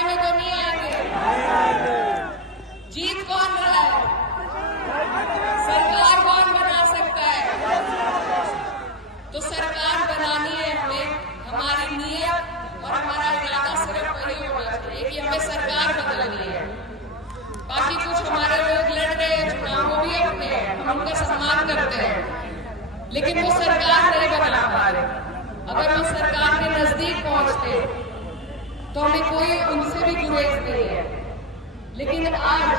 लड़ाई में तो नहीं आएंगे। जीत कौन रहा है? सरकार कौन बना सकता है? तो सरकार बनानी है हमें, हमारी नीयत और हमारा इरादा सिर्फ वही होना चाहिए कि हमें सरकार बदलनी है। बाकी कुछ हमारे लोग लड़ रहे हैं चुनाव, वो भी अपने हैं, हम उनका सम्मान करते हैं, लेकिन वो सरकार नहीं बना पा रहे। अगर हम सरकार के नजदीक पहुंचते तो हमें कोई उनसे भी गुरेज नहीं है। लेकिन आज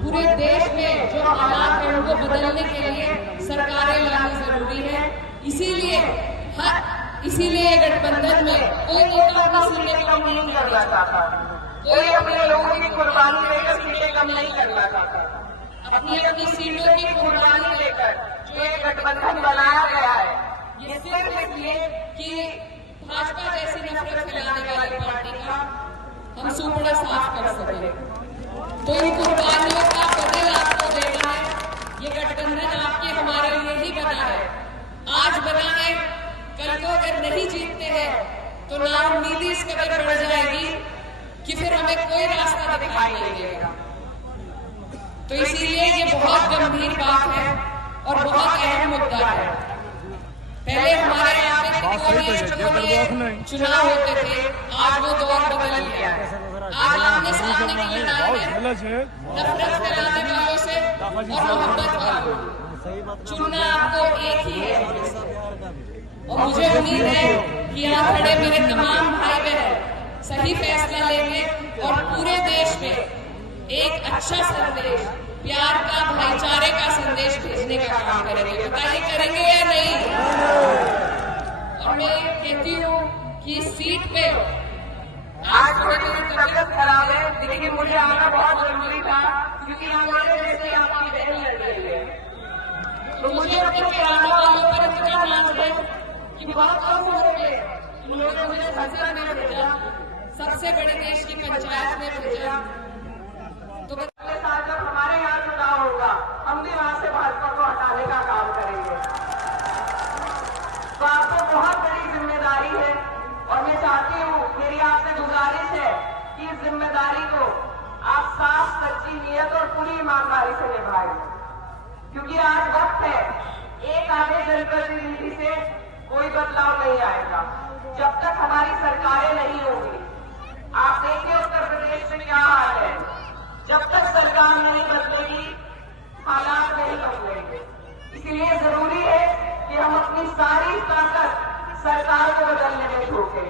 पूरे देश में जो हालात हैं उनको बदलने के लिए सरकारें लानी जरूरी है। इसीलिए गठबंधन में कोई नेता अपनी सीटें कम नहीं करना चाहता, कोई अपने लोगों की कुर्बानी लेकर सीटें कम नहीं करना चाहता। अपनी अपनी सीटों की कुर्बानी लेकर जो ये गठबंधन बनाया गया है, ये सिर्फ इसलिए कि भाजपा जैसी नफरत फैलाने वाली पार्टी का हम सुपड़ा साफ कर सके। तो इन कुर्बानियों का बदल आपको देना है। ये गठबंधन आपके हमारे लिए ही बना है, आज बना है। कल को अगर नहीं जीतते हैं तो नाउम्मीदी इस कदर बढ़ जाएगी कि फिर हमें कोई रास्ता दिखाई नहीं देगा। तो इसीलिए ये बहुत गंभीर बात है और बहुत अहम मुद्दा है। पहले हमारे यहाँ पे चुनाव होते थे, आज वो दौर बदल गया है। आज आमने सामने की लड़ाई है, नफरत फैलाने वालों से और मोहब्बत वालों। चुनना आपको एक ही है और मुझे उम्मीद है कि यहाँ खड़े मेरे तमाम भाई बहन सही फैसला लेंगे और पूरे देश में एक अच्छा संदेश, प्यार का, भाईचारे का संदेश भेजने का काम करेंगे। बताइए करेंगे या नहीं? और मैं कहती हूँ कि इस सीट पे आज थोड़ी मेरी तबीयत खराब है, लेकिन मुझे आना बहुत जरूरी था क्योंकि हमारे जैसे आपकी बहन लड़ रही है। तो मुझे अपने किराना वालों पर इतना नाच है कि बहुत कम उम्र में उन्होंने मुझे संसद में भेजा, सबसे बड़े देश की पंचायत में भेजा। तो अगले साल जब हमारे यहाँ चुनाव होगा, हम भी वहां से भाजपा को हटाने का काम करेंगे। तो आपको बहुत बड़ी जिम्मेदारी है और मैं चाहती हूँ, मेरी आपसे गुजारिश है कि इस जिम्मेदारी को आप साफ, सच्ची नीयत और पूरी ईमानदारी से निभाएं, क्योंकि आज वक्त है। एक आधे जनप्रतिनिधि से कोई बदलाव नहीं आएगा जब तक हमारी सरकारें नहीं होंगी। आप देखिए उत्तर प्रदेश में क्या हाल है, जब तक सरकार नहीं बदलेगी हालात नहीं बदलेंगे। इसलिए जरूरी है कि हम अपनी सारी ताकत सरकार को बदलने में झोंके,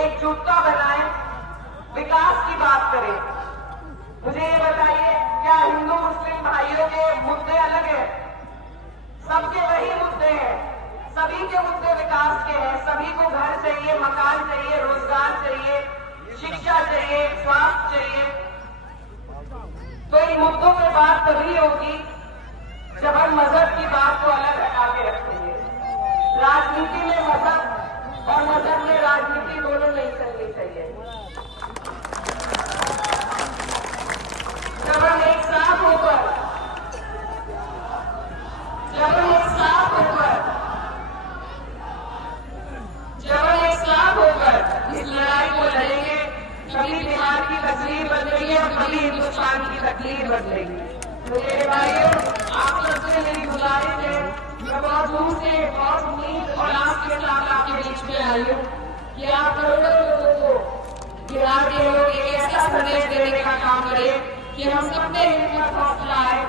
एकजुटता बनाएं, विकास की बात करें। मुझे ये बताइए, क्या हिंदू मुस्लिम भाइयों के मुद्दे अलग हैं? सबके वही मुद्दे हैं, सभी के मुद्दे विकास के हैं। सभी को घर चाहिए, मकान चाहिए, रोजगार चाहिए, शिक्षा चाहिए, स्वास्थ्य चाहिए। तो इन मुद्दों पर बात तभी होगी जब हम मजहब की बात को अलग हटा के रखेंगे। राजनीति में मजहब और मजहब में राजनीति दोनों नहीं चलनी चाहिए। जब हम एक साथ होकर इस लड़ाई को लड़ेंगे, कभी बिहार की तकदीर बदलेगी और कभी हिंदुस्तान की तकदीर बदलेगी। तो मेरे भाइयों, आप सबसे मेरी गुजारिश है, मैं बहुत दूर से बहुत उम्मीद और आस के साथ आपके बीच में आई हूँ कि आप करोड़ों लोगों को, बिहार के लोग, एक ऐसा संदेश देने का काम करें कि हम सबने हिम्मत हौसला है।